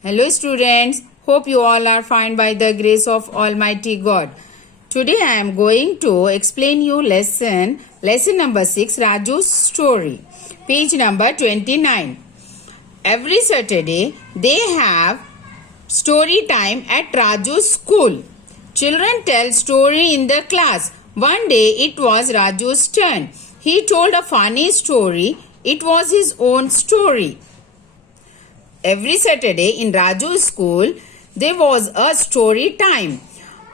Hello students, hope you all are fine by the grace of Almighty God. Today I am going to explain you lesson number 6, Raju's story, page number 29. Every Saturday they have story time at Raju's school. Children tell story in the class. One day it was Raju's turn. He told a funny story. It was his own story. Every Saturday in Raju's school, there was a story time.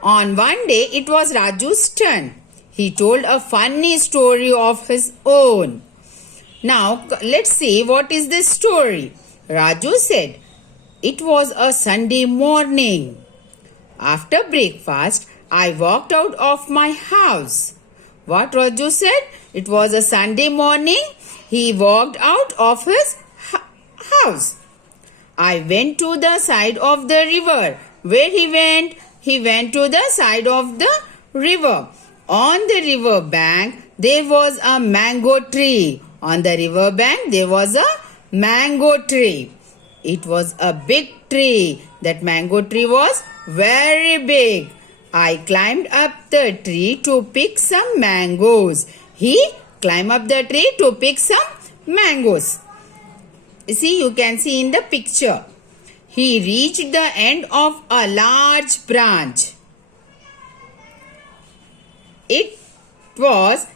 On one day, it was Raju's turn. He told a funny story of his own. Now, let's see what is this story. Raju said, "It was a Sunday morning. After breakfast, I walked out of my house." What Raju said? It was a Sunday morning. He walked out of his house. I went to the side of the river. Where he went? He went to the side of the river. On the river bank, there was a mango tree. On the river bank, there was a mango tree. It was a big tree. That mango tree was very big. I climbed up the tree to pick some mangoes. He climbed up the tree to pick some mangoes. See, you can see in the picture. He reached the end of a large branch. It was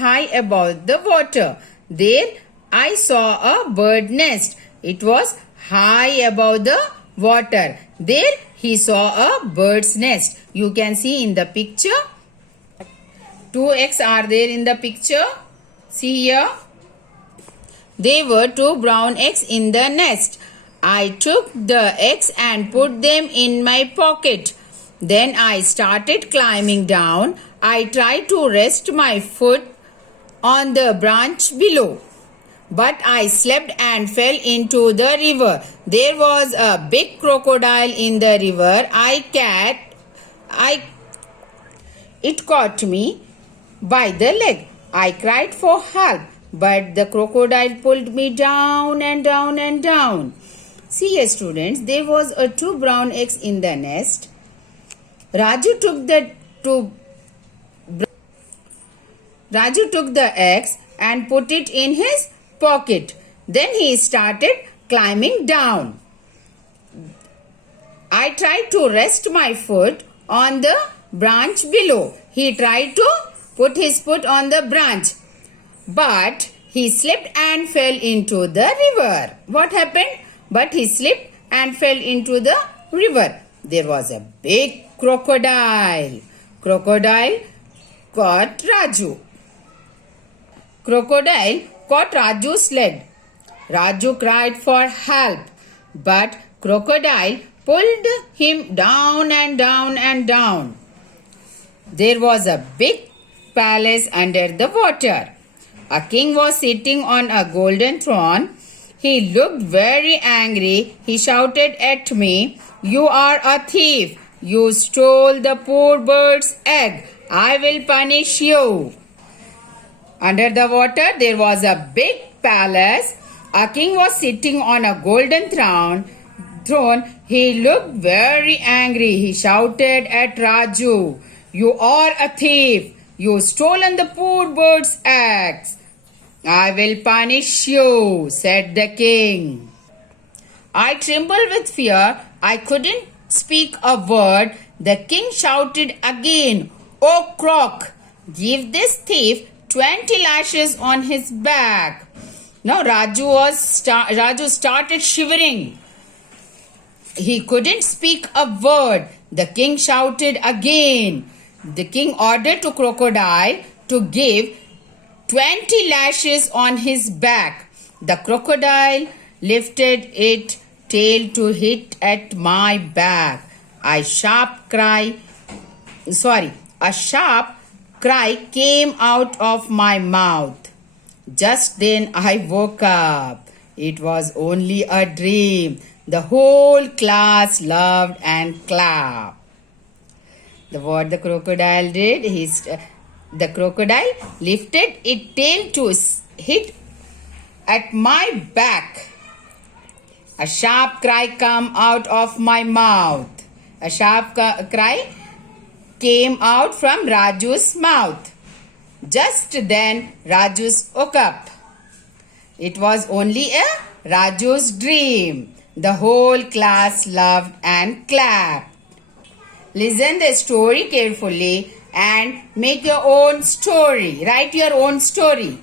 high above the water. There I saw a bird nest. It was high above the water. There he saw a bird's nest. You can see in the picture. 2 eggs are there in the picture. See here. There were 2 brown eggs in the nest. I took the eggs and put them in my pocket. Then I started climbing down. I tried to rest my foot on the branch below, but I slipped and fell into the river. There was a big crocodile in the river. It caught me by the leg. I cried for help, but the crocodile pulled me down and down and down. See here students, there was a 2 brown eggs in the nest. Raju took the eggs and put it in his pocket. Then he started climbing down. I tried to rest my foot on the branch below. He tried to put his foot on the branch, but he slipped and fell into the river. What happened? But he slipped and fell into the river. There was a big crocodile. Crocodile caught Raju. Crocodile caught Raju's leg. Raju cried for help, but crocodile pulled him down and down and down. There was a big palace under the water. A king was sitting on a golden throne. He looked very angry. He shouted at me, "You are a thief. You stole the poor bird's egg. I will punish you." Under the water, there was a big palace. A king was sitting on a golden throne. He looked very angry. He shouted at Raju, "You are a thief. You stolen the poor bird's eggs. I will punish you," said the king. I trembled with fear. I couldn't speak a word. The king shouted again, "Oh croc, give this thief 20 lashes on his back." Now Raju started shivering. He couldn't speak a word. The king shouted again. The king ordered to crocodile to give 20 lashes on his back. The crocodile lifted its tail to hit at my back. A sharp cry came out of my mouth. Just then I woke up. It was only a dream. The whole class laughed and clapped. What the crocodile did, the crocodile lifted its tail to hit at my back. A sharp cry come out of my mouth. A sharp cry came out from Raju's mouth. Just then Raju woke up. It was only a Raju's dream. The whole class laughed and clapped. Listen the story carefully and make your own story. Write your own story.